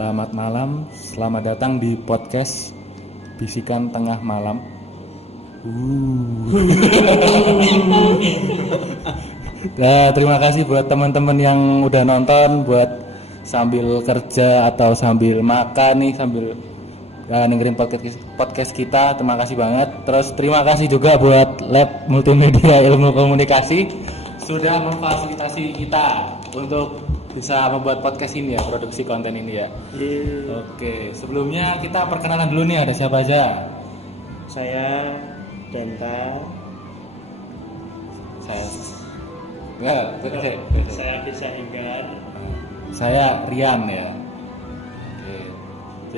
Selamat malam, selamat datang di podcast Bisikan Tengah Malam. Nah, terima kasih buat teman-teman yang udah nonton, buat sambil kerja atau sambil makan nih, sambil dengerin podcast kita. Terima kasih banget. Terus terima kasih juga buat Lab Multimedia Ilmu Komunikasi sudah memfasilitasi kita untuk bisa membuat podcast ini ya, produksi konten ini ya. Oke, sebelumnya kita perkenalan dulu nih, ada siapa aja? Saya Danta. Saya bisa Enggar. Saya Rian ya. Oke.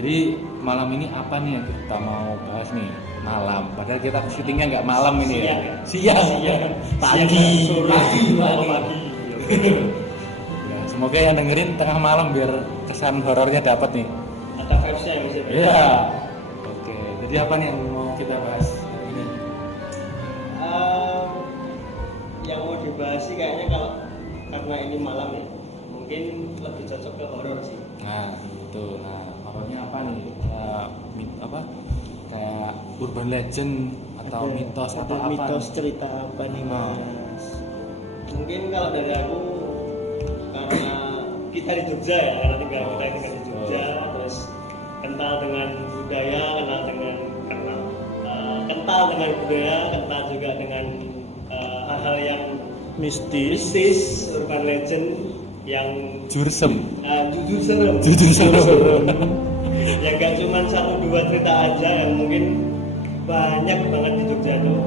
Jadi malam ini apa nih yang kita mau bahas nih? Malam. Padahal kita syutingnya nggak malam ini ya. Siang. Pagi. Ya, semoga yang dengerin tengah malam biar kesan horornya dapat nih. Atau vibes-nya yang bisa. Iya. Oke. Jadi apa nih yang mau kita bahas hari ini? Yang mau dibahas sih kayaknya karena ini malam ya, mungkin lebih cocok ke horor sih. Nah, itu. Nah, horornya apa nih? Kayak urban legend atau mitos atau apa? Mitos cerita apa nih Mas? Mungkin kalau dari aku, karena kita di Jogja ya, karena kita tinggal di Jogja, terus kental dengan budaya, kental dengan budaya, kental juga dengan hal-hal yang mistis, urban legend yang Jujur serem. yang gak cuma 1-2 cerita aja, yang mungkin banyak banget di Jogja tuh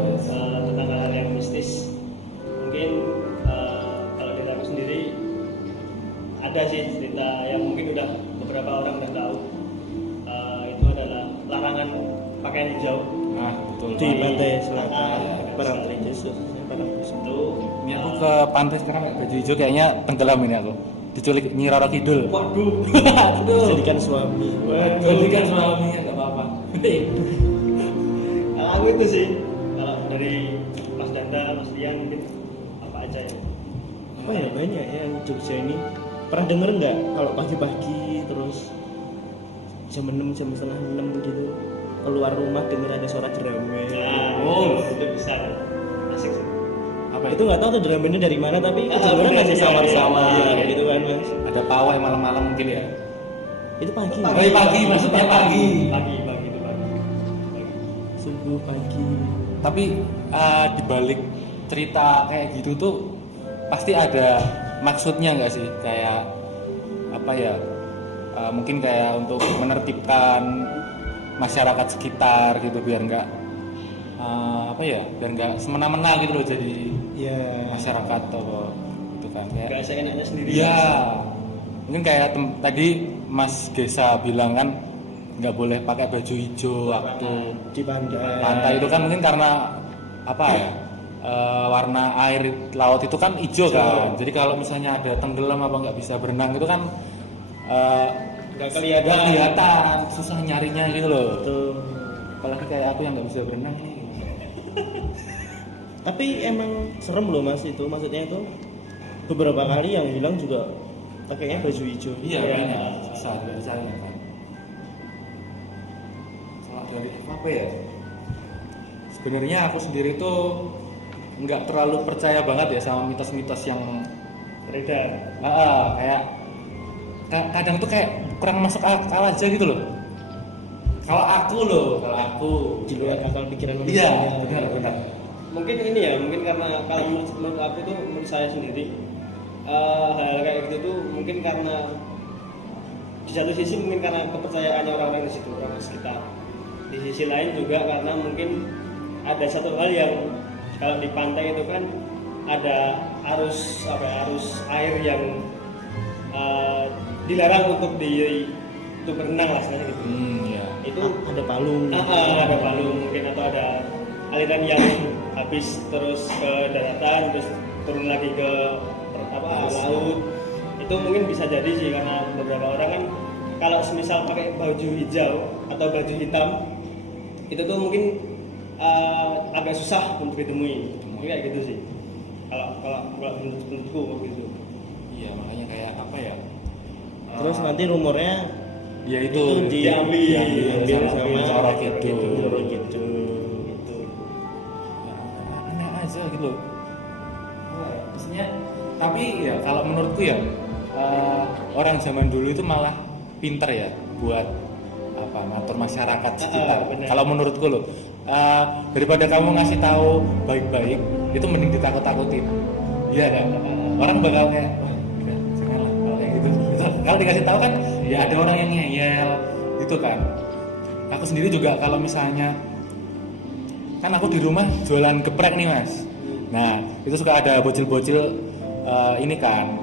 tentang hal-hal yang mistis. Mungkin kalau dari aku sendiri ada sih cerita yang mungkin udah beberapa orang udah tahu. Itu adalah larangan pakaian hijau. Nah, betul. Di pantai selatan Parangtritis itu. Ini aku ke pantai sekarang pakai baju hijau, kayaknya tenggelam ini aku. Diculik Nyi Roro Kidul. Waduh. Jadikan suami. Jadikan suaminya enggak apa-apa. Kalau aku itu sih, kalau dari Mas Danda, Mas Rian mungkin apa aja ya? Apa ya, banyak ya yang Jogja ini. Pernah denger nggak kalau pagi-pagi terus jam 6, jam setengah 6 gitu keluar rumah denger ada suara jerame. Itu bisa. Asik sih. Apa Itu nggak tahu tuh jeramennya dari mana, tapi kedengeran aja samar-samar gitu kan Mas. Ada pawai malam-malam mungkin ya. Itu pagi. Pagi, maksudnya pagi. Pagi itu pagi. Subuh pagi. Tapi di balik cerita kayak gitu tuh pasti ada maksudnya nggak sih? Kayak apa ya? Mungkin kayak untuk menertibkan masyarakat sekitar gitu, biar nggak biar nggak semena-mena gitu loh jadi masyarakat atau gitu kan, kayak Gak seenaknya sendiri. iya, mungkin kayak tadi Mas Gesa bilang kan nggak boleh pakai baju hijau waktu Di pantai itu kan mungkin karena apa ya, warna air laut itu kan hijau kan, jadi kalau misalnya ada tenggelam apa nggak bisa berenang itu kan Gak nggak kelihatan. kelihatan, susah nyarinya gitu loh. Betul. Apalagi kayak aku yang nggak bisa berenang nih. Tapi emang serem loh Mas itu, maksudnya itu beberapa kali yang bilang juga pakainya baju hijau. Iya, kayaknya susah dicari kan. Salah dari apa ya? Sebenarnya aku sendiri tuh nggak terlalu percaya banget ya sama mitos-mitos yang Beredar. kayak kadang tuh kayak kurang masuk akal aja gitu loh. Kalau aku Di luar akal pikiran iya, manusia. benar. Mungkin ini ya, mungkin karena kalau menurut aku tuh, menurut saya sendiri, hal kayak gitu tuh mungkin karena di satu sisi mungkin karena kepercayaan orang-orang di situ, orang sekitar. Di sisi lain juga karena mungkin ada satu hal yang kalau di pantai itu kan ada arus air yang dilarang untuk berenang lah sebenarnya gitu. Iya. Itu Ada palung. ada palung mungkin, atau ada aliran yang habis terus ke daratan terus turun lagi ke laut. Itu mungkin bisa jadi sih, karena beberapa orang kan kalau semisal pakai baju hijau atau baju hitam itu tuh mungkin agak susah untuk ditemui. Mungkin kayak gitu sih. Kalau menurutku gitu. Iya, makanya kayak apa ya? Terus nanti rumornya Ya itu diambil sama Soro Kidul. Soro Kidul gitu. Aneh aja gitu. Maksudnya tapi ya kalau menurutku ya orang zaman dulu itu malah pinter ya buat apa ngatur masyarakat sekitar. Bener. Kalau menurutku loh, daripada kamu ngasih tahu baik-baik, itu mending ditakut-takutin. Iya kan? Orang bakal kayak, wah, udah, janganlah kalau kayak gitu. Kalau dikasih tahu kan, ya ada orang yang ngeyel, gitu kan. Aku sendiri juga kalau misalnya, kan aku di rumah jualan geprek nih mas. Nah itu suka ada bocil-bocil ini kan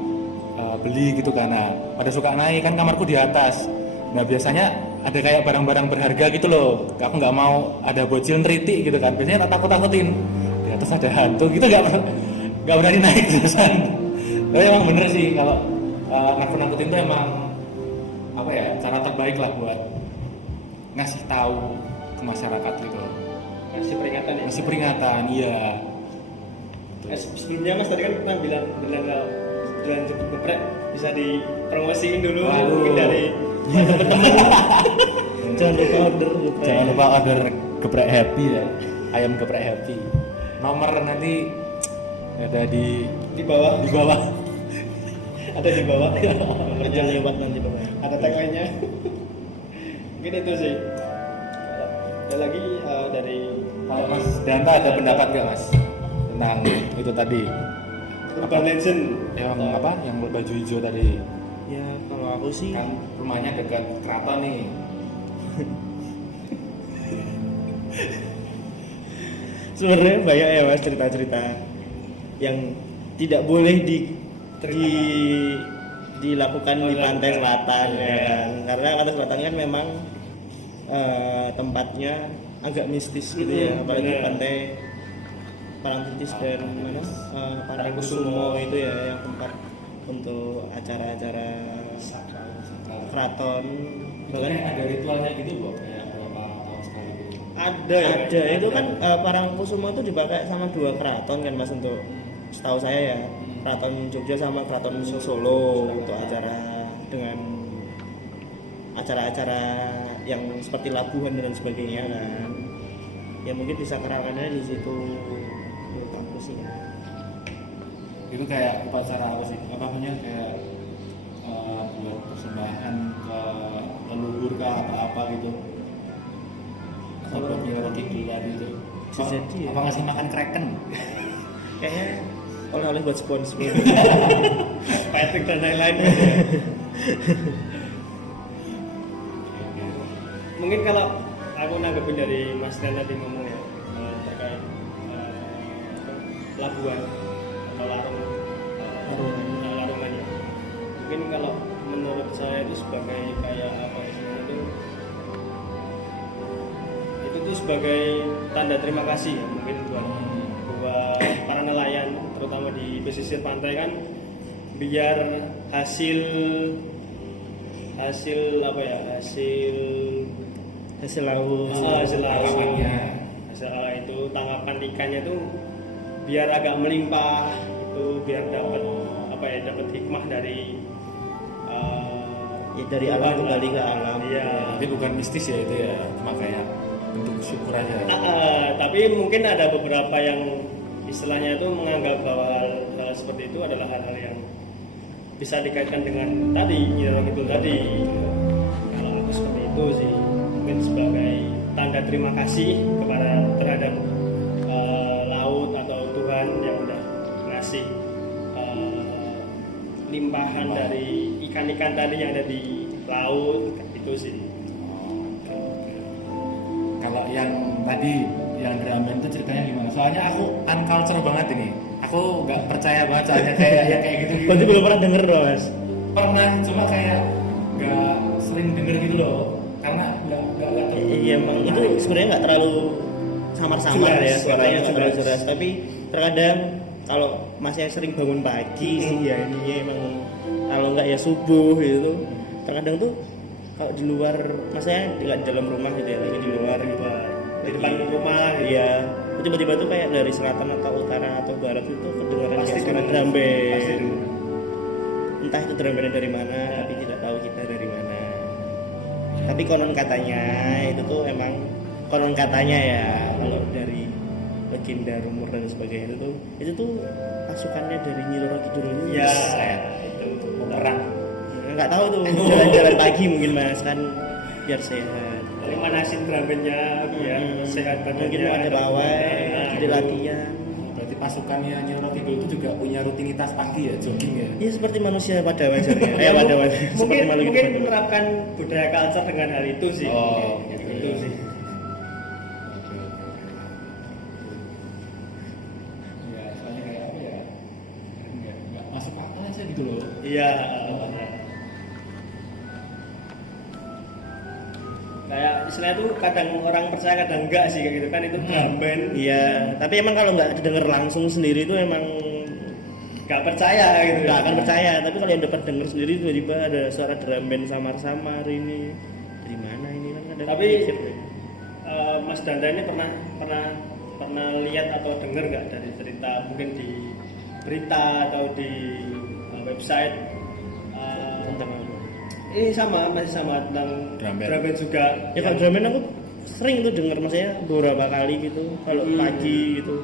beli gitu kan. Nah pada suka naik kan kamarku di atas. Nah biasanya ada kayak barang-barang berharga gitu loh. Aku nggak mau ada bocil neriti gitu kan. Biasanya tak takut-takutin. Di atas ada hantu gitu nggak berani naik terusan. Tapi emang bener sih kalau nakut-nakutin itu emang apa ya cara terbaik lah buat ngasih tahu ke masyarakat gitu. Kasih peringatan ya. Ngasih peringatan, iya. Sebelumnya mas tadi kan pernah bilang kalau jualan jemput geprek bisa dipromosiin dulu. Waduh. Mungkin dari Jangan lupa order geprek. Jangan lupa order geprek happy ya. Ayam geprek happy. Nomor nanti ada di bawah. di bawah. Ada di bawah. Kerja lewat nanti bawah. Ada tagline-nya. Mungkin itu sih. Ada lagi dari Kalau Mas Danta ada pendapat nggak Mas tentang itu tadi? Urban Legend Yang apa? Yang baju hijau tadi. Ya kalau aku sih Kan rumahnya dekat keraton nih. sebenarnya banyak ya mas cerita-cerita yang tidak boleh dilakukan di pantai selatan ya kan. Karena pantai selatan kan memang tempatnya agak mistis gitu ya, apalagi bener. pantai Parangtritis dan mana Parangkusumo itu ya yang tempat untuk acara-acara keraton. Itu kayak ada ritualnya gitu Bob, kayak berapa tahun sekali gitu. Ada itu kan Parangkusumo itu dipakai sama dua keraton kan mas, untuk setahu saya ya, keraton Jogja sama keraton Solo untuk acara dengan acara-acara yang seperti labuhan dan sebagainya kan. Ya mungkin bisa kerangannya di situ menurut aku sih. Itu kayak upacara apa sih? Apa namanya kayak buat persembahan ke leluhur kah atau apa gitu? Atau buat nyelorokin gila gitu? Bisa jadi ya. Apa ngasih makan kraken? Kayaknya oleh-oleh buat sponsor. Patrick dan lain-lain. Mungkin kalau aku nanggepin dari Mas Dan tadi ngomong ya terkait labuan atau larungan ya. Mungkin kalau menurut saya itu sebagai kayak apa ya sebenarnya itu tuh sebagai tanda terima kasih ya mungkin buat para nelayan terutama di pesisir pantai kan, biar hasil apa ya Hasil laut. hasil Tangkapannya. itu tangkapan ikannya tuh biar agak melimpah, itu biar dapat apa ya, dapat hikmah dari Ya dari alam kembali ke alam. Iya. Tapi bukan mistis ya itu ya, cuma kayak bentuk syukur aja. Tapi mungkin ada beberapa yang istilahnya itu menganggap bahwa hal seperti itu adalah hal-hal yang bisa dikaitkan dengan tadi nyirang itu tadi. Kalau aku seperti itu sih, mungkin sebagai tanda terima kasih terhadap laut atau Tuhan yang udah ngasih limpahan dari ikan-ikan tadi yang ada di laut itu sih. Kalau yang tadi yang Dramen itu ceritanya gimana? Soalnya aku unculture banget ini. Aku nggak percaya banget soalnya kayak gitu. Berarti belum pernah denger dong mas? Pernah, cuma kayak nggak sering denger gitu loh. Karena nggak Iya emang itu sebenarnya nggak terlalu samar-samar Jelas, ya suaranya, nggak terlalu jelas. jelas. Tapi terkadang kalau masih sering bangun pagi sih ya ini emang, kalau nggak ya subuh gitu. Terkadang tuh kalau di luar, maksudnya nggak di dalam rumah gitu ya, lagi di luar gitu. Di depan rumah gitu. Iya. Tiba-tiba tuh kayak dari selatan atau utara atau barat itu kedengaran Pasti kayak suara denger. drum band. Pasti denger. Entah itu drum band dari mana, tapi tidak tahu kita dari mana. Tapi konon katanya itu tuh emang konon katanya ya, kalau dari legenda rumor dan sebagainya itu tuh pasukannya dari Nyi Roro Kidul itu. Ya, itu perang. Nggak tahu tuh, jalan-jalan pagi mungkin Mas kan biar sehat. manasin drumbennya biar sehat badannya. Mungkin ada pawai, jadi latihan. Berarti pasukannya Nyi Roro Kidul itu juga punya rutinitas pagi ya, jogging ya. Ya seperti manusia pada wajarnya. Pada wajarnya. Mungkin menerapkan budaya culture dengan hal itu sih. Oh, mungkin. Itu sih. Ya, soalnya kayak apa ya? Nggak masuk akal aja gitu loh. Iya. Kayak istilahnya tuh kadang orang percaya kadang enggak sih kayak gitu kan itu drum band. Iya, tapi emang kalau nggak didengar langsung sendiri itu emang Nggak percaya gitu. nggak akan percaya. Tapi kalau yang dapat denger sendiri tiba-tiba ada suara drum band samar-samar ini dari mana ini kan ada. Tapi Mas Danda ini pernah lihat atau dengar nggak dari cerita mungkin di berita atau di website tentang apa? ini masih sama tentang Drum band. drum band juga. Ya kalau drum band aku sering tuh denger, maksudnya beberapa kali gitu. Kalau pagi gitu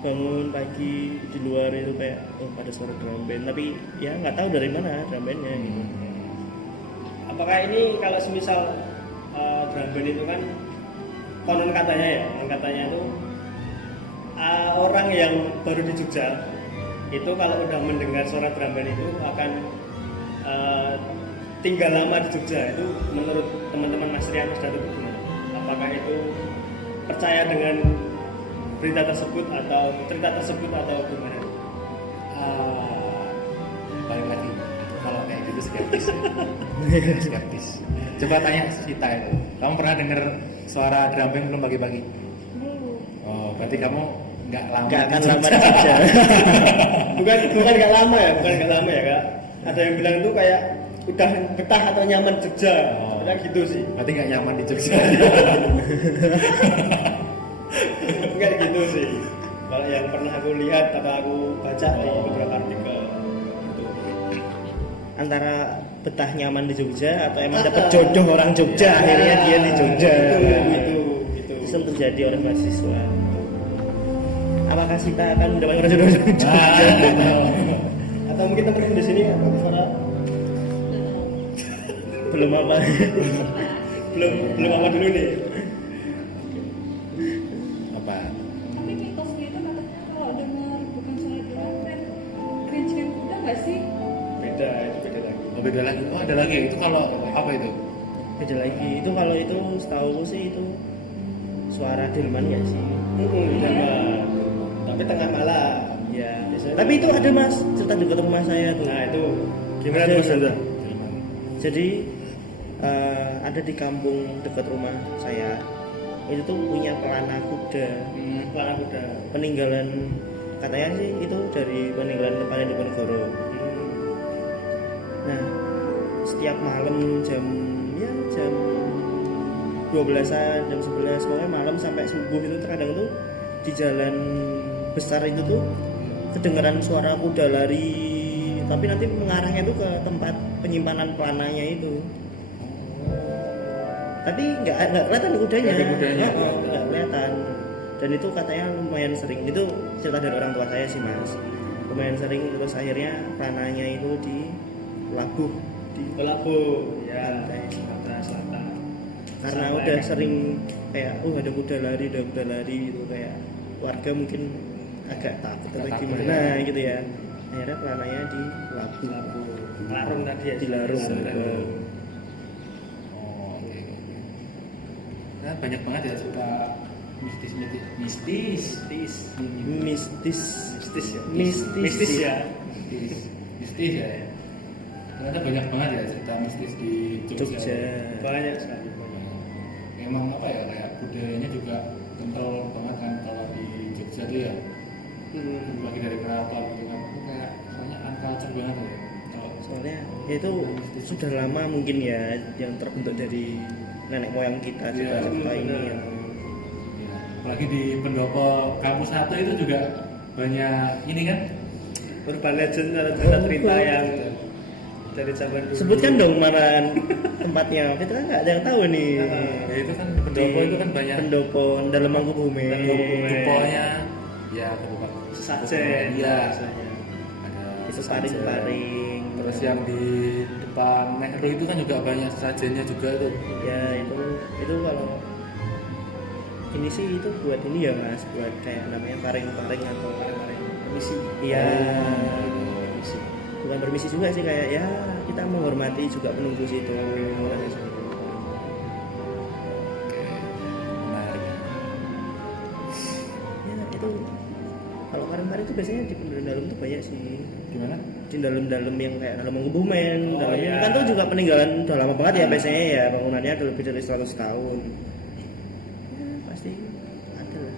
bangun pagi di luar itu kayak ada suara drum band, tapi ya nggak tahu dari mana drum bandnya gitu. Apakah ini kalau semisal drum band itu kan konon katanya itu orang yang baru di Jogja itu kalau udah mendengar suara drum band itu akan tinggal lama di Jogja. Itu menurut teman-teman Mas Rian Mas Datu gimana? Apakah itu percaya dengan berita tersebut atau cerita tersebut atau gimana? Balik lagi, kalau kayak gitu skeptis ya. Skeptis. Coba tanya Sita itu, kamu pernah dengar suara drum band belum pagi-pagi? Oh, berarti kamu nggak lama Nggak akan di lama Jogja. di Jogja. bukan nggak lama ya Kak. Ada yang bilang itu kayak udah betah atau nyaman Jogja. Oh. Kayak gitu sih. Berarti nggak nyaman di Jogja. Kayak gitu sih. Kalau yang pernah aku lihat atau aku baca di beberapa artikel itu. Antara betah nyaman di Jogja atau emang dapat jodoh orang Jogja akhirnya dia di Jogja. Itu. Itu yang terjadi oleh mahasiswa. Apakah kita akan mendapatkan jodoh di Jogja? Atau mungkin teman-teman di sini apa suara Belum apa. belum apa dulu nih. Apa? Tapi mitosnya itu katanya kalau dengar bukan suara drum band, kerincian kuda nggak sih? Beda lagi. Oh, beda lagi. Oh, ada lagi. Itu kalau apa itu? Beda lagi. Itu kalau itu setahu sih itu suara delman ya sih. Sama. Tapi tengah malam. Ya. Biasanya Tapi itu ada Mas, cerita dekat rumah saya tuh. Nah itu gimana Ada, tuh Mas Danda? Jadi ada di kampung dekat rumah saya itu tuh punya pelana kuda. Pelana kuda. Peninggalan katanya sih itu dari peninggalan Pangeran Diponegoro. Nah, setiap malam jam 12-an, jam 11, pokoknya malam sampai subuh itu terkadang tuh di jalan besar itu tuh kedengeran suara kuda lari, tapi nanti mengarahnya tuh ke tempat penyimpanan pelananya itu. Tapi nggak kelihatan kudanya. Nggak ada kudanya. Nggak kelihatan. Dan itu katanya lumayan sering. Itu cerita dari orang tua saya sih Mas. Lumayan sering, terus akhirnya pelananya itu dilabuh di Pelaku ya pantai. Sumatera Selatan. Karena Sampai udah kan. sering kayak ada kuda lari gitu, kayak warga mungkin agak takut atau Takut gimana ya. gitu ya. Akhirnya pelananya dilabuh. Larung tadi ya. Dilarung. Oh, oke. Nah, banyak banget ya cerita mistis. Mistis ya. mistis ya. Mistis ya. Ternyata banyak banget ya cerita mistis di Jogja. Jogja. Banyak sekali. Emang apa ya, kayak budayanya juga kental banget kan kalau di Jogja tuh ya. Bagi dari keraton gitu kan, kayak soalnya unculture banget ya. Kalau Soalnya ya itu sudah lama mungkin ya yang terbentuk dari nenek moyang kita juga Iya, cerita ini. benar. Ya. ya, apalagi di pendopo kampus 1 itu juga banyak ini kan. Urban legend atau cerita yang dari zaman dulu. Sebutkan dong mana tempatnya. Kita kan nggak ada yang tahu nih. Ya itu kan pendopo itu kan banyak. Pendopo dalam Mangkubume. Duponya ya berupa Sesajen. Iya. biasanya. Ada Itu sesajen. paring-paring. Terus yang di depan Mehru itu kan juga banyak sesajennya juga tuh. Ya itu kalau ini sih itu buat ini ya mas, buat kayak namanya paring-paring atau paring-paring permisi. Iya. Permisi. Bukan permisi juga sih, kayak ya kita menghormati juga penunggu situ. Menarik. Ya itu kalau paring-paring itu biasanya di pendopo dalam tuh banyak sih. Gimana? Di dalam yang kayak dalam Mangkubumen. Oh, Dalamnya iya. kan tuh juga peninggalan udah lama banget ya biasanya ya, bangunannya udah lebih dari 100 tahun. Ya, pasti ada lah.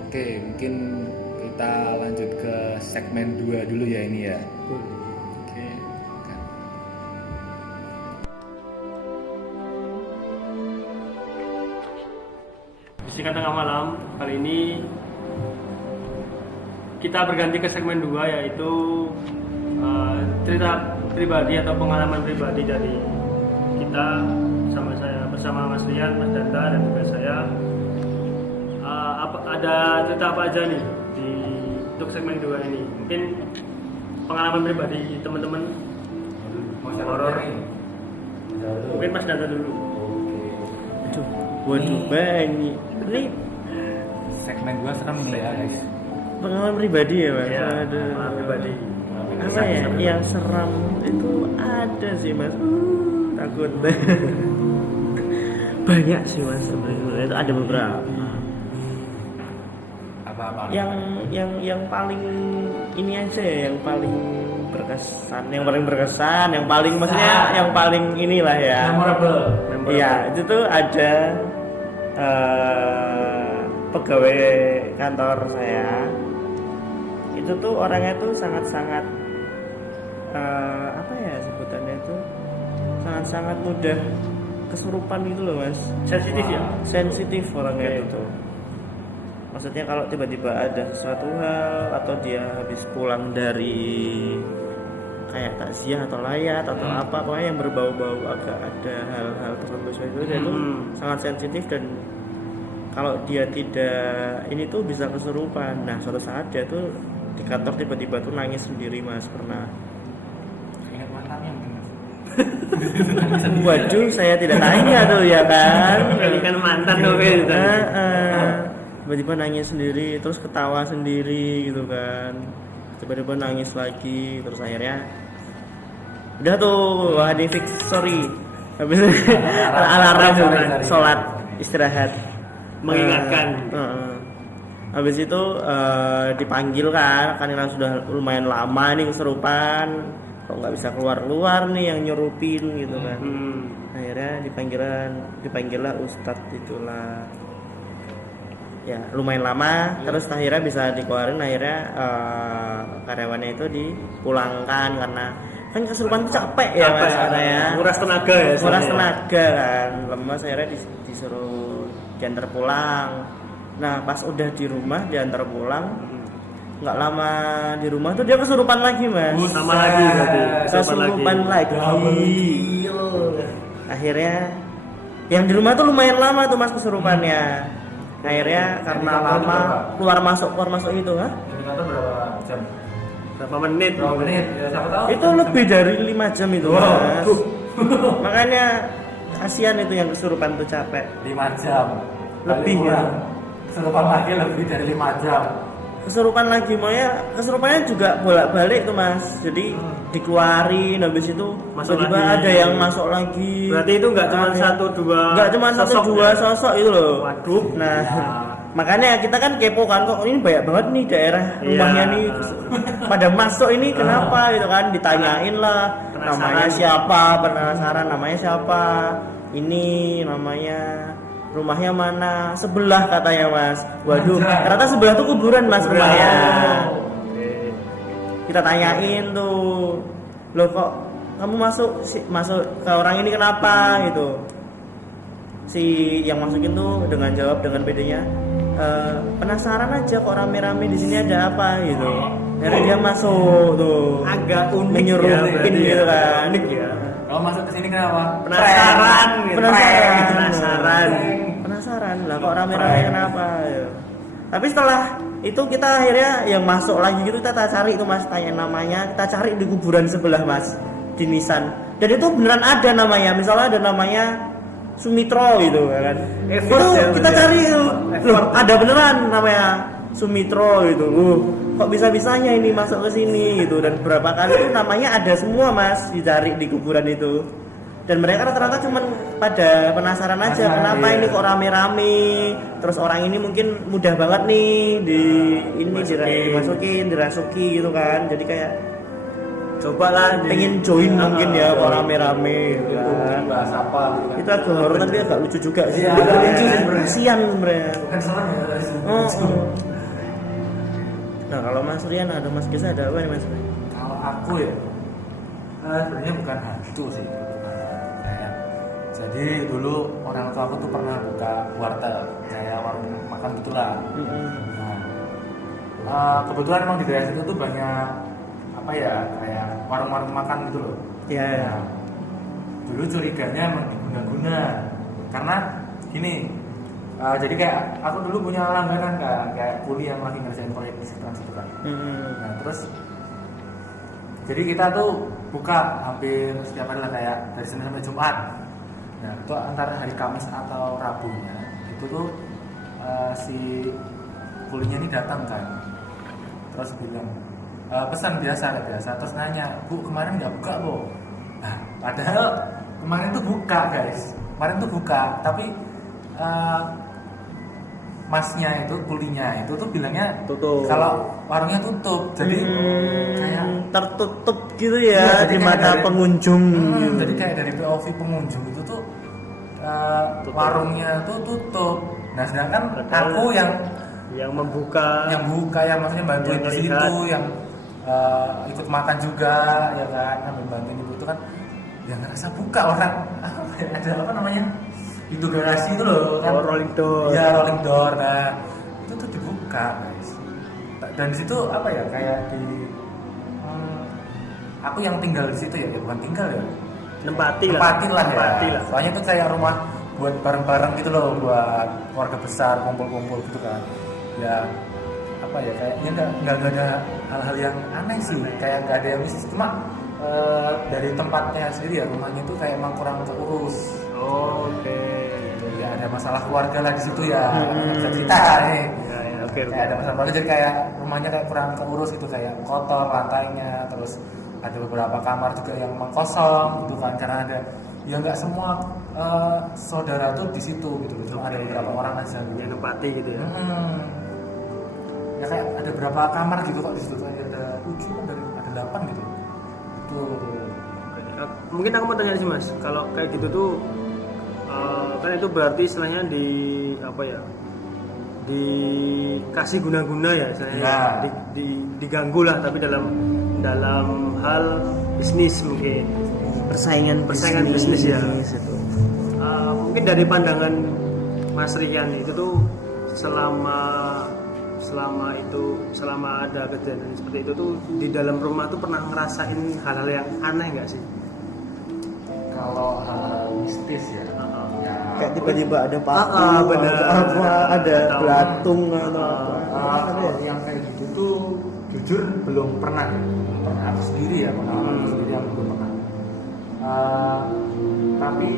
Oke, mungkin kita lanjut ke segmen 2 dulu ya ini ya. Oke. Kan. Bisikan Tengah Malam kali ini kita berganti ke segmen 2, yaitu cerita pribadi atau pengalaman pribadi dari kita bersama Mas Rian, Mas Danta dan juga saya. Ada cerita apa aja nih untuk segmen 2 ini? Mungkin pengalaman pribadi teman-teman horor. Mungkin Mas Danta dulu. Waduh banyak. Ini Segmen 2 serem nih ya guys. pengalaman pribadi ya mas. Ya, Aduh. pengalaman pribadi. Apa ya? Yang seram itu ada sih mas. Takut. Banyak sih mas sebenarnya, itu ada beberapa. Apa-apa? Yang paling ini aja ya, yang paling berkesan, yang paling maksudnya yang paling inilah ya. Memorable. Iya, itu tuh ada pegawai kantor saya. Itu tuh orangnya tuh sangat-sangat apa ya sebutannya itu, sangat-sangat mudah kesurupan gitu loh mas. Sensitif ya? Sensitif orangnya itu tuh. Maksudnya kalau tiba-tiba ada sesuatu hal atau dia habis pulang dari kayak takziah atau layat atau apa, pokoknya yang berbau-bau agak ada hal-hal tertentu seperti itu, dia tuh sangat sensitif, dan kalau dia tidak ini tuh bisa kesurupan. Nah suatu saat dia tuh di kantor tiba-tiba tuh nangis sendiri mas, pernah. Ingat mantannya mungkin Mas. Waduh, saya tidak tanya tuh ya kan. Ini kan mantan dong gitu. Tiba-tiba nangis sendiri, terus ketawa sendiri gitu kan. Tiba-tiba nangis lagi, terus akhirnya udah tuh, wah di fix, sorry. Habis alarm sholat istirahat. Mengingatkan. Habis itu dipanggil kan karena sudah lumayan lama nih kesurupan, kok nggak bisa keluar nih yang nyerupin gitu kan. Akhirnya dipanggillah ustadz itulah, ya lumayan lama, terus akhirnya bisa dikeluarin. Akhirnya karyawannya itu dipulangkan karena kan kesurupan tuh capek ya mas, katanya Nguras tenaga ya. nguras tenaga kan, lemas. Akhirnya disuruh diantar pulang. Nah pas udah di rumah diantar pulang, nggak lama di rumah tuh dia kesurupan lagi mas. Sama lagi berarti. Kesurupan lagi. Akhirnya yang di rumah tuh lumayan lama tuh mas kesurupannya. Akhirnya karena lama keluar masuk itu, ha? Di kantor berapa jam? Berapa menit? Berapa menit? Ya siapa tahu. Itu lebih dari 5 jam itu mas. Makanya kasihan itu yang kesurupan tuh capek. 5 jam. Lebih ya. Kesurupan lagi lebih dari 5 jam. Kesurupan lagi, makanya kesurupannya juga bolak-balik tuh mas. Jadi dikeluarin, habis itu Masuk tiba-tiba lagi. ada yang masuk lagi. Berarti itu nggak cuma satu dua. Nggak cuma satu dua ya? sosok itu loh. Waduh. Nah, makanya kita kan kepo kan, kok ini banyak banget nih daerah rumahnya nih pada masuk ini kenapa gitu kan, ditanyain lah namanya siapa, penasaran namanya siapa, ini namanya, rumahnya mana, sebelah katanya mas. Waduh, ternyata sebelah tuh kuburan mas rumahnya. Kita tanyain tuh, loh kok kamu masuk ke orang ini kenapa gitu. Si yang masukin tuh dengan jawab dengan bedanya, penasaran aja kok rame-rame di sini ada apa gitu. akhirnya dia masuk tuh Agak unik menyuruh ya, pin berarti gitu ya. kan. Unik ya. Kalau masuk ke sini kenapa? Penasaran gitu. Penasaran. Penasaran lah kok rame-rame kenapa ya. Tapi setelah itu kita akhirnya yang masuk lagi gitu kita cari itu Mas, tanya namanya, kita cari di kuburan sebelah Mas di Nisan. Dan itu beneran ada namanya, misalnya ada namanya Sumitro gitu ya kan. Effort Itu ya, kita Mas, ya? cari itu. Effort. Loh, ada beneran namanya Sumitro gitu. Kok bisa-bisanya ini masuk ke sini gitu, dan beberapa kali itu namanya ada semua Mas dicari di kuburan itu. Dan mereka rata-rata cuman pada penasaran aja kenapa ini kok rame-rame. Terus orang ini mungkin mudah banget nih dimasukin, dirasuki gitu kan. Jadi kayak Cobalah pengen join mungkin ya kok rame-rame gitu kan. Bahas apa gitu kan. Itu agak horor tapi agak lucu juga sih. Iya, Agak iya, lucu iya. sih, kasihan sebenarnya. Bukan serem ya dari sini. Nah kalau Mas Rian ada Mas Gesa ada apa nih Mas? Kalau aku ya sebenarnya bukan hantu sih. Kayak, jadi dulu orang tua aku tuh pernah buka warteg kayak warung makan gitulah. Nah, kebetulan emang di daerah situ tuh banyak apa ya kayak warung-warung makan gitu loh. Iya. Nah, dulu curiganya emang diguna-guna karena gini. Jadi kayak aku dulu punya langganan kan kayak kuli yang lagi ngerjain proyek listrik gitu kan. Nah terus jadi kita tuh buka hampir setiap hari lah kayak dari Senin sampai Jumat. Nah itu antara hari Kamis atau Rabunya itu tuh si kulinya ini datang kan. Terus bilang pesan biasa terus nanya, "Bu, kemarin nggak buka loh?" Nah padahal kemarin tuh buka guys. Kemarin tuh buka tapi masnya itu kulinya itu tuh bilangnya Tutup. kalau warungnya tutup jadi kayak tertutup gitu ya Iya, jadi di kayak mata dari- pengunjung gitu. jadi kayak dari POV pengunjung itu tuh warungnya tuh tutup. Nah sedangkan aku Yang membuka. yang maksudnya bantuin Yang di situ melihat. yang ikut makan juga ya kan sambil bantuin ibu itu kan yang ngerasa buka orang apa ya, ada apa namanya pintu garasi itu loh kan. Oh, rolling door. Ya rolling door. Nah itu tuh dibuka guys. Dan di situ apa ya kayak di aku yang tinggal di situ ya bukan tinggal ya Nempatin lah Nempati ya. lah. Soalnya itu kayak rumah buat bareng-bareng gitu loh buat keluarga besar kumpul-kumpul gitu kan. Ya apa ya kayak ya nggak ada hal-hal yang aneh sih kayak nggak ada yang mistis cuma dari tempatnya sendiri ya rumahnya itu kayak emang kurang keurus. Oke. Ya ada masalah keluarga lah di situ ya. Bisa cerita nih. Ya, oke. Kayak ada masalah keluarga jadi kayak rumahnya kayak kurang keurus gitu kayak kotor lantainya terus ada beberapa kamar juga yang emang kosong gitu kan karena ada ya nggak semua saudara tuh di situ gitu cuma ada beberapa orang aja gitu. Yang nempati gitu ya. Ya kayak ada berapa kamar gitu kok di situ ada 7 kan ada 8 gitu tuh. Mungkin aku mau tanya sih Mas, kalau kayak gitu tuh kan itu berarti istilahnya di apa ya? Dikasih guna-guna ya istilahnya. Ya. Diganggu lah tapi dalam hal bisnis mungkin. persaingan bisnis ya. itu. Mungkin dari pandangan Mas Rian itu tuh selama ada kejadian seperti itu tuh di dalam rumah tuh pernah ngerasain hal-hal yang aneh nggak sih? Kalau hal mistis ya Kayak tiba-tiba ada paku, benar. ada Atau- belatung atau apa. kalau yang kayak gitu tuh jujur belum pernah aku sendiri ya pengalaman aku sendiri yang belum pernah. Tapi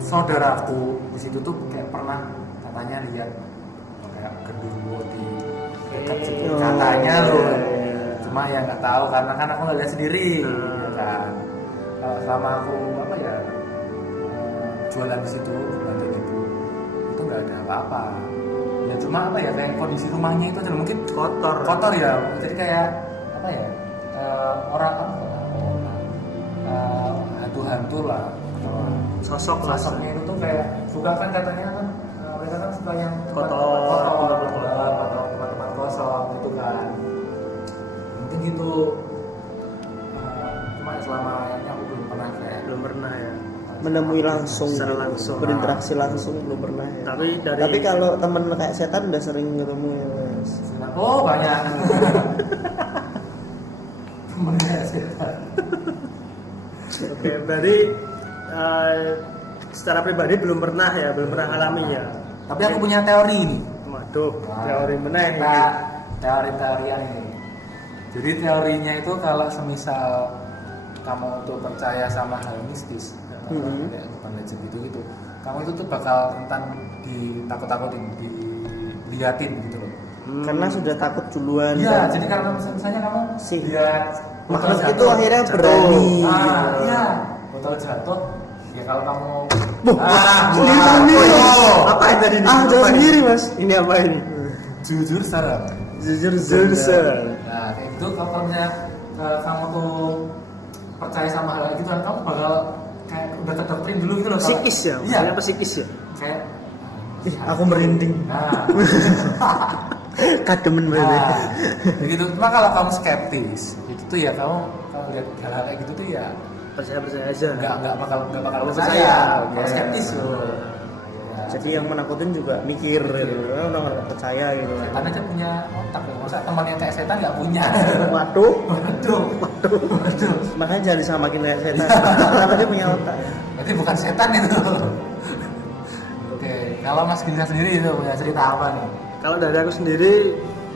saudaraku di situ tuh kayak pernah katanya lihat kayak genderuwo di dekat situ Oh, katanya loh. iya. Cuma ya nggak tahu karena kan aku nggak lihat sendiri ya kan. Kalau selama aku apa ya jualan di situ bantu ibu itu nggak ada apa-apa. Ya cuma apa ya kayak kondisi rumahnya itu adalah mungkin kotor ya. Jadi kayak apa ya orang hantu-hantu lah. Sosoknya itu tuh kayak suka kan katanya kan mereka kan suka yang tempat-tempat kosong gitu kan mungkin gitu. Cuma selama ini aku belum pernah kayak Belum pernah ya. menemui langsung, secara gitu. langsung. Berinteraksi langsung belum pernah ya. Tapi kalau temen kayak setan udah sering ketemu ya Mas. Oh banyak. Temennya setan. oke, berarti secara pribadi belum pernah alami ya. Tapi aku punya teori nih. Waduh, teori meneh. Kita teori-teorian ini. Jadi teorinya itu kalau semisal kamu tuh percaya sama hal mistis, kayak urban legend gitu, kamu itu tuh bakal rentan ditakut-takutin, diliatin gitu loh. Karena sudah takut duluan. Iya, dan jadi karena misalnya kamu Si- lihat makhluk botol itu jatuh, akhirnya jatuh. berani. Iya, botol jatuh. Ya kalau kamu Apa tadi ini? jauh Apa ini? sendiri Mas. Ini apa ini? jujur serem. Jujur Nah, kayak gitu kalau misalnya kamu tuh percaya sama hal gitu kan kamu bakal kayak udah terdoktrin dulu gitu loh. kalau- Psikis ya, Iya. maksudnya psikis ya. Kayak Aku merinding. nah, Kademen banget. nah, begitu. Cuma kalau kamu skeptis, itu tuh ya kamu kalau lihat hal-hal kayak gitu tuh ya Percaya aja. nggak bakal Percaya, percaya. oke. Kalau skeptis loh. Jadi yang menakutin juga mikir gitu. Udah nggak percaya gitu kan. Setan aja punya otak loh. Masa teman yang kayak setan nggak punya? Waduh. Waduh. Makanya jangan disamakin kayak setan. Karena dia punya otak. Berarti bukan setan itu. Oke, kalau Mas Ginza sendiri itu punya cerita apa nih? Kalau dari aku sendiri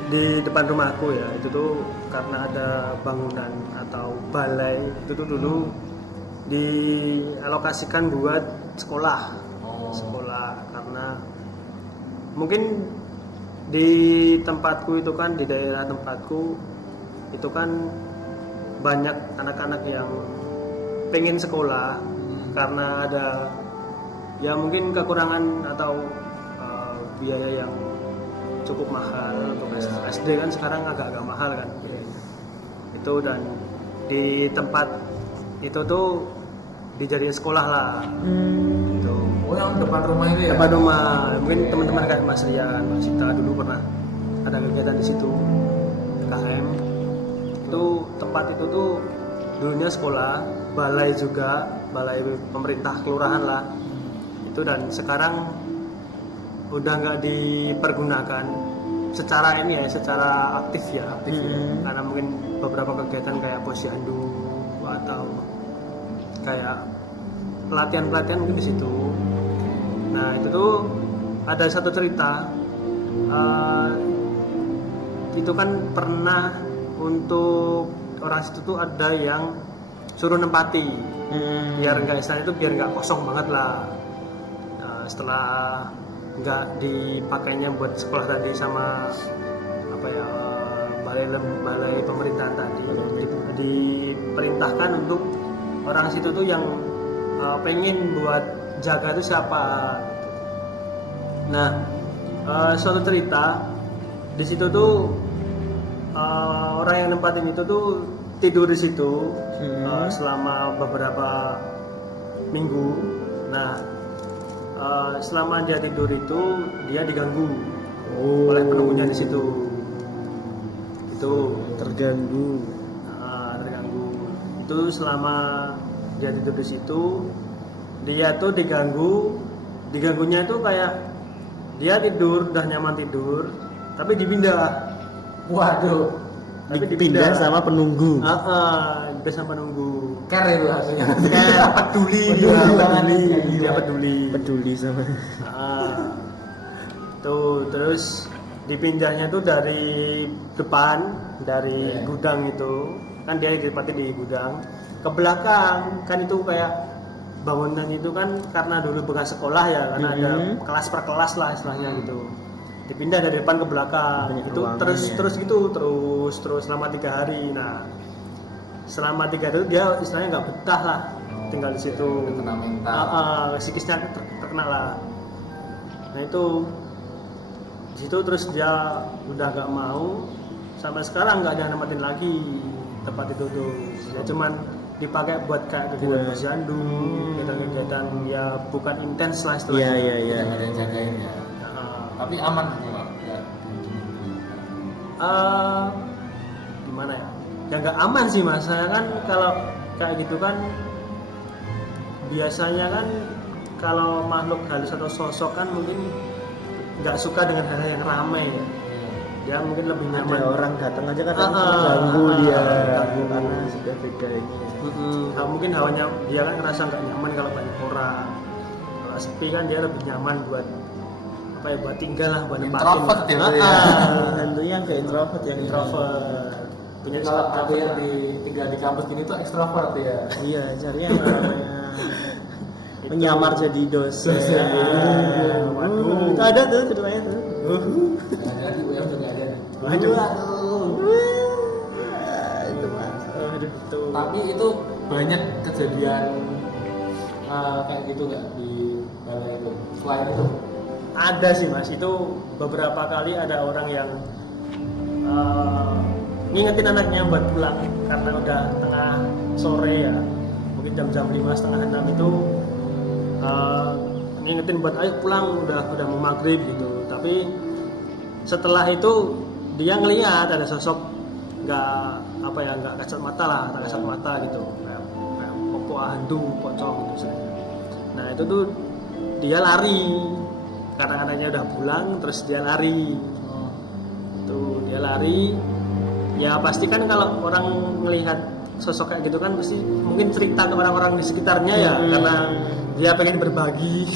di depan rumahku ya, itu tuh karena ada bangunan atau balai itu tuh dulu dialokasikan buat sekolah. Sekolah karena mungkin di tempatku itu kan, di daerah tempatku itu kan banyak anak-anak yang pengen sekolah karena ada ya mungkin kekurangan atau biaya yang cukup mahal untuk SD kan sekarang agak-agak mahal kan itu, dan di tempat itu tuh dijadiin sekolah lah itu. Oh, yang depan rumah itu ya? Depan rumah, mungkin teman-teman kayak Mas Rian, Mas Sita dulu pernah ada kegiatan di situ KM. Itu tempat itu tuh dulunya sekolah, balai juga, balai pemerintah kelurahan lah. Itu dan sekarang udah nggak dipergunakan secara ini ya, secara aktif ya. Karena mungkin beberapa kegiatan kayak posyandu atau kayak pelatihan mungkin di situ. Nah itu tuh ada satu cerita, itu kan pernah untuk orang situ tuh ada yang suruh nempati, biar nggak istilahnya itu biar nggak kosong banget lah. Nah, setelah nggak dipakainya buat sekolah tadi sama apa ya balai pemerintahan tadi, diperintahkan untuk orang situ tuh yang pengen buat jaga itu siapa. Nah, suatu cerita di situ tuh orang yang nempatin itu tuh tidur di situ selama beberapa minggu. Nah, selama dia tidur itu dia diganggu oleh penunggunya di situ. Itu terganggu. Terganggu. Itu selama dia tidur di situ, dia tuh diganggunya itu kayak dia tidur udah nyaman tidur tapi dipindah. Waduh, Tapi Dipindah sama penunggu. dipindah sama penunggu. care itu artinya. Kayak peduli dia Peduli sama. Tuh terus dipindahnya tuh dari depan, dari gudang itu kan dia ditempati di gudang ke belakang kan. Itu kayak bangunan itu kan karena dulu bekas sekolah ya, karena ada kelas per kelas lah istilahnya gitu. Dipindah dari depan ke belakang. Banyak Itu ruangan terus ya. terus selama 3 hari. Nah selama 3 hari dia istilahnya nggak betah lah tinggal di situ. Kena mental. Psikisnya terkena lah. Nah itu di situ terus dia udah nggak mau, sampai sekarang nggak ada nempatin lagi tempat itu tuh. Ya cuman dipakai buat kayak kegiatan posyandu, kegiatan ya bukan intens lah istilahnya. Iya. Yang ada yang jagain ya. Tapi aman kalau nggak Gimana ya? Ya nggak aman sih mas. Saya kan kalau kayak gitu kan biasanya kan kalau makhluk halus atau sosok kan mungkin nggak suka dengan hal yang ramai ya. Dia mungkin lebih nyaman. Ada orang datang aja kan Ah, ganggu ah, dia ganggu. karena sudah beda ini. Mungkin hawanya dia kan ngerasa nggak nyaman kalau banyak orang. Kalau sepi kan dia lebih nyaman buat apa ya, buat tinggal lah, buat nempatin. Introvert ya, Bu, ya. Tentunya yang ke introvert yang Introvert. Punya Kalau sifat ada yang introvert. tinggal di kampus gini tuh ekstrovert ya. Iya, cari yang namanya menyamar jadi dosen. Waduh. Itu ada tuh keduanya tuh. Nah, di UM juga ada. Waduh. Itu mas. Aduh, itu. Tapi itu banyak kejadian kayak gitu nggak di balai itu? Selain itu? Ada sih mas, itu beberapa kali ada orang yang ngingetin anaknya buat pulang karena udah tengah sore ya, mungkin jam-jam 5 setengah 6 itu ngingetin buat ayo pulang, udah mau maghrib gitu. Tapi setelah itu dia ngelihat ada sosok nggak kasat mata lah, tak kasat mata gitu, kayak pokok hantu, pocong gitu misalnya. Nah itu tuh dia lari karena anaknya udah pulang, terus dia lari. Tuh dia lari. Ya pasti kan kalau orang ngelihat sosok kayak gitu kan pasti mungkin cerita ke orang-orang di sekitarnya ya, karena dia pengen berbagi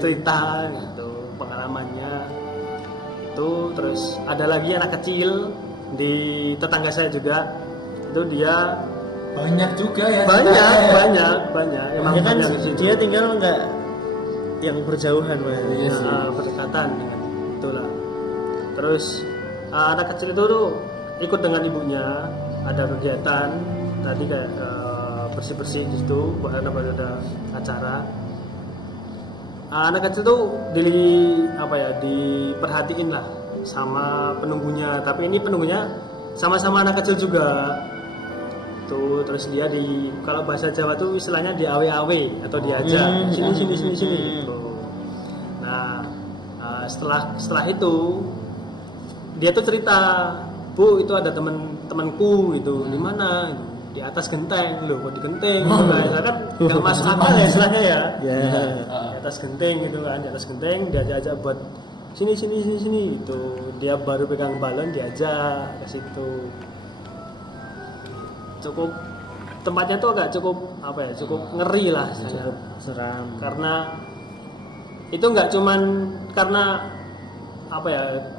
cerita gitu, pengalamannya. Tuh terus ada lagi anak kecil di tetangga saya juga, itu dia Banyak juga ya. banyak emang Ya kan banyak di situ. dia tinggal nggak yang berjauhan mas. Iya sih. Berdekatan dengan itulah. Terus anak kecil itu tuh ikut dengan ibunya, ada kegiatan tadi kayak bersih-bersih di situ karena baru ada acara. Anak kecil tuh diperhatiin lah sama penunggunya, tapi ini penunggunya sama-sama anak kecil juga. Tuh terus dia kalau bahasa Jawa tuh istilahnya di awe-awe atau diajak sini gitu. Nah setelah itu dia tuh cerita, Bu itu ada temanku gitu, di mana? Di atas genteng. Loh kok di genteng? Gitu kan nggak masuk akal ya istilahnya ya. Di atas genteng gitu kan, di atas genteng diajak buat sini gitu. Dia baru pegang balon diajak ke situ. Cukup tempatnya tuh agak cukup ngeri lah Cukup seram. karena itu nggak cuman karena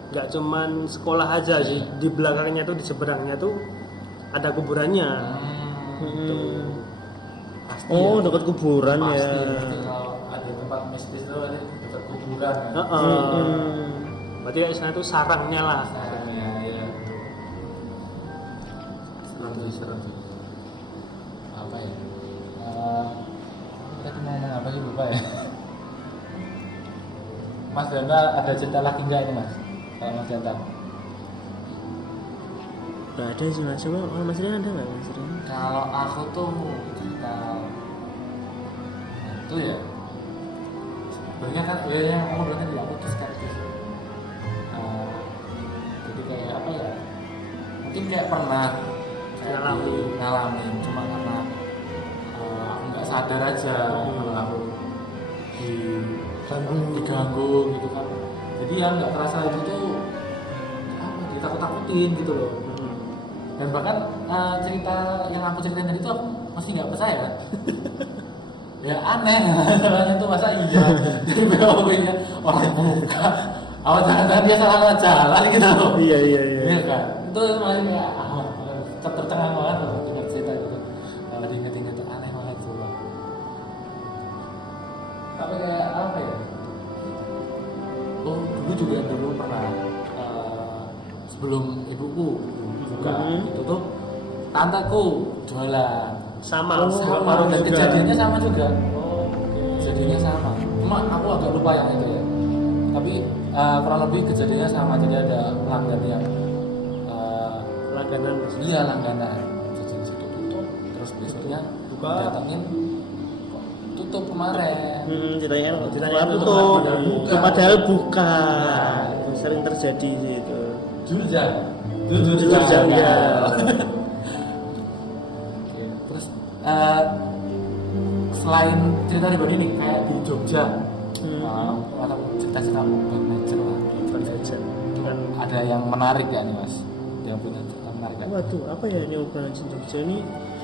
nggak cuman sekolah aja sih, di belakangnya tuh, di seberangnya tuh ada kuburannya. Pasti Oh, ya. dekat kuburan Pasti ya. kalau ada tempat mistis itu ada dekat kuburan. Berarti ya istilahnya tuh sarangnya lah. Sarangnya ya. Serem sih. Apa ya? Kita ngomong apa sih lupa ya? Mas Danda ada cerita lagi nggak ini Mas? Kalau Mas Danda? Gak ada sih mas. Coba kalau mas Rian ada nggak mas Rian? Kalau aku tuh cerita itu ya. Sebenarnya kan yang kamu bilang tadi aku tuh skeptis. Jadi kayak apa ya? Mungkin kayak pernah ngalamin, cuma karena aku nggak sadar aja kalau aku diganggu gitu kan. Jadi yang nggak terasa itu tuh apa? Ditakut-takutin gitu loh. Dan bahkan cerita yang aku ceritain tadi itu aku masih nggak percaya. Ya aneh, masalahnya tuh masa iya dari BOW-nya orang buka, jangan dia salah jalan gitu loh. Iya kan, itu masih kayak tercengang banget loh dengar cerita itu. Kalau diinget-inget tuh aneh banget coba. Tapi kayak apa ya? Oh dulu pernah sebelum ibuku buka itu tuh tanteku jualan Sama dan kejadiannya sama juga. Kejadiannya sama, cuma aku agak lupa yang itu ya, tapi kurang lebih kejadiannya sama. Jadi ada pelanggan yang langganan. langganan jajan situ tutup, terus besoknya Buka. datangin tutup kemarin. Ceritanya Ceritanya tutup, buka. padahal buka. Itu sering terjadi sih itu. Jurjang Ya. Terus selain cerita pribadi nih kayak di Jogja atau cerita-cerita urban legend lah Urban Legend. kan ada yang menarik ya nih mas, yang punya cerita menarik kan? Waduh, apa ya ini Urban Legend Jogja ini?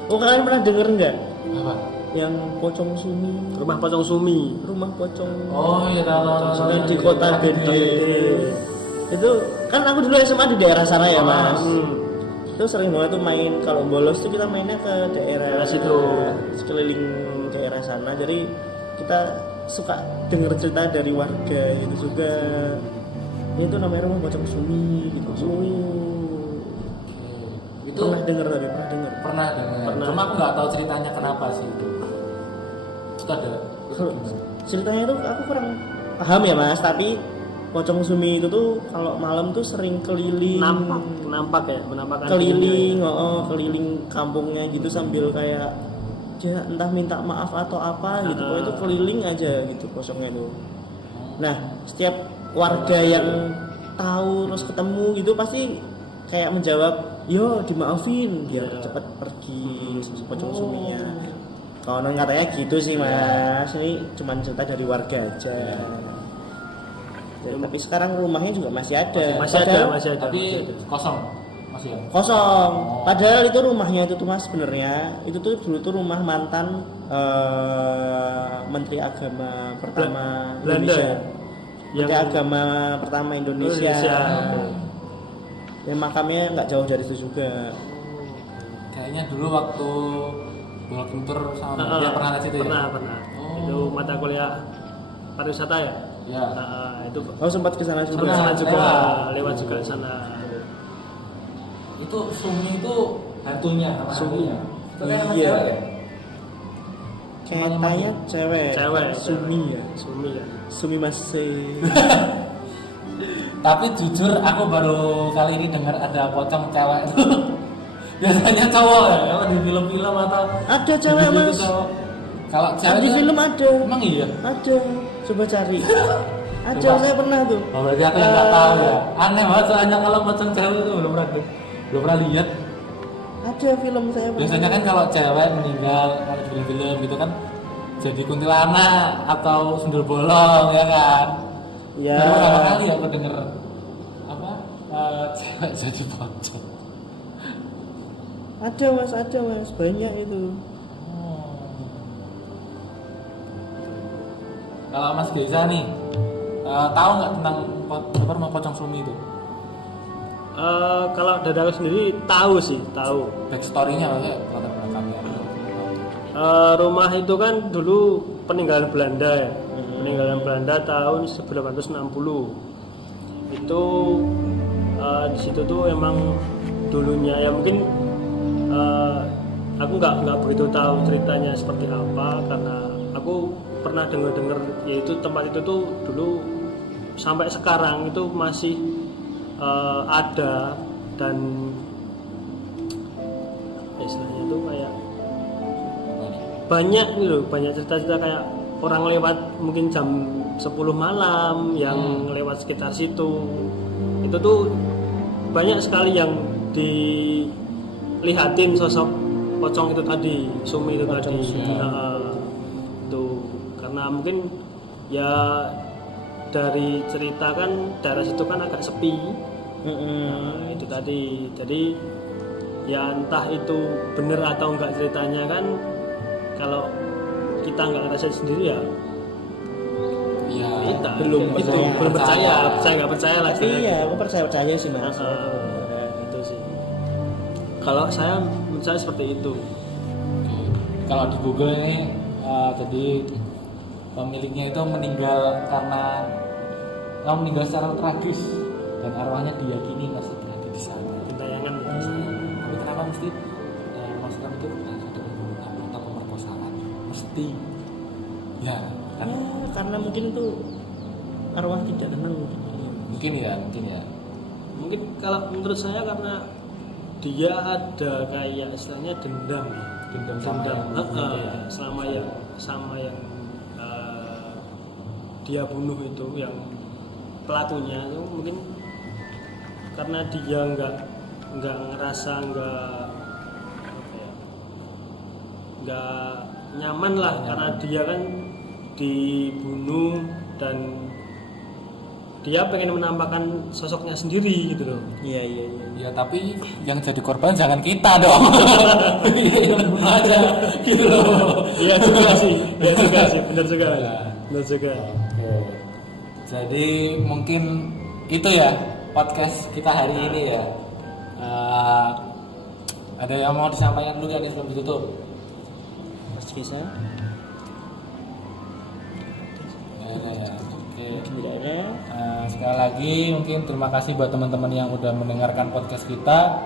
Oh, kalian pernah denger nggak? Apa? Yang Pocong Sumi, Rumah Pocong Sumi. rumah pocong Oh iya tahu. yang di kota gede. Itu kan aku dulu SMA di daerah sana ya mas. Itu sering banget tuh main, kalau bolos tuh kita mainnya ke daerah situ, sekeliling daerah sana. Jadi kita suka denger cerita dari warga itu juga. Ini tuh namanya rumah pocong Sumi gitu. Itu Pernah denger tadi, pernah denger. pernah dengar. Pernah. Cuma aku nggak tahu ceritanya kenapa sih itu. Itu ada. Kalau ceritanya tuh aku kurang paham ya mas, tapi pocong Sumi itu tuh kalau malam tuh sering keliling, Nampak ya, menampakkan keliling, keliling kampungnya gitu sambil kayak ya entah minta maaf atau apa gitu, pokoknya itu keliling aja gitu pocongnya itu. Nah setiap warga yang tahu terus ketemu gitu pasti kayak menjawab, yo dimaafin biar cepat pergi si pocong Suminya. Konon katanya gitu sih mas, ini cuma cerita dari warga aja. Ya, tapi sekarang rumahnya juga masih ada. Masih ada, masih ada. Tapi kosong masih ya. Kosong. Padahal itu rumahnya itu tuh mas sebenarnya itu tuh dulu tuh rumah mantan Menteri Agama pertama Belanda Indonesia. ya? Menteri Agama pertama Indonesia. Ya makamnya nggak jauh dari itu juga. Kayaknya dulu waktu bola kentur sama dia pernah ke situ ya. Pernah. Itu mata kuliah pariwisata ya. Ya. Itu Oh sempat ke sana juga. sana juga ya. lewat juga sana. Itu Sumi itu hantunya sama hantunya. Itu kan nama Iya. cewek ya? Kayaknya cewek. Sumi ya. Sumi ya. Sumi masih. Tapi jujur aku baru kali ini dengar ada pocong cewek itu. Biasanya cowok ya, kalau di film-film atau Ada cewek di video mas. itu cowok. Kalau cewek Di itu- film ada. Emang iya? Ada. Coba cari. Ada, Coba. saya pernah tuh. Oh, berarti aku yang nggak tahu ya. Aneh banget soalnya kalau pocong cewek itu belum pernah lihat. Ada film saya pernah. Biasanya kan kalau cewek meninggal kalau di film-film gitu kan jadi kuntilanak atau sundel bolong ya kan. Ya. Baru pertama kali aku denger apa cewek jadi pocong. Ada mas, banyak itu. Kalau Mas Geza nih tahu nggak tentang rumah pocong Sumi itu? Kalau dari aku sendiri tahu sih, tahu. Backstory-nya apa ya? Latar belakangnya. Rumah itu kan dulu peninggalan Belanda ya. Peninggalan Belanda tahun 1860. Itu di situ tuh emang dulunya ya mungkin aku nggak begitu tahu ceritanya seperti apa karena aku pernah dengar yaitu tempat itu tuh dulu sampai sekarang itu masih ada dan istilahnya tuh kayak banyak gitu, banyak cerita-cerita kayak orang lewat mungkin jam 10 malam yang lewat sekitar situ. Itu tuh banyak sekali yang dilihatin sosok pocong itu tadi, Sumi itu tadi. Itu karena mungkin ya dari cerita kan daerah situ kan agak sepi. Nah, itu tadi. Jadi ya entah itu benar atau enggak ceritanya kan kalau kita nggak ngerasain sendiri ya Iya. kita belum itu percaya. belum percaya nggak percaya lah Tapi ya aku percaya sih mas. itu sih kalau saya menurut saya seperti itu. Oke. Kalau di Google ini jadi pemiliknya itu meninggal secara tragis dan arwahnya diyakini masih berada di sana. Gentayangan ya. Tapi kenapa mesti maksudnya itu ada pembunuhan atau pemerkosaan? Mesti ya kan? Ya, karena mungkin itu arwah tidak tenang. Mungkin ya. Mungkin kalau menurut saya karena dia ada kayak istilahnya dendam sama yang sama yang dia bunuh itu yang pelakunya itu mungkin karena dia nggak ngerasa nggak nyaman lah karena dia kan dibunuh dan dia pengen menampakkan sosoknya sendiri gitu loh. Iya iya iya. Ya tapi yang jadi korban jangan kita dong. Bunuh aja gitu loh. Iya juga sih, benar juga. Benar juga. Oke. Jadi mungkin itu ya podcast kita hari ini ya. Ada yang mau disampaikan dulu kan sebelum ditutup? Mas Kisah. Oke. Kiranya Sekali lagi mungkin terima kasih buat teman-teman yang udah mendengarkan podcast kita.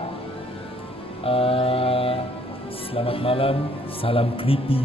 Selamat malam, salam creepy.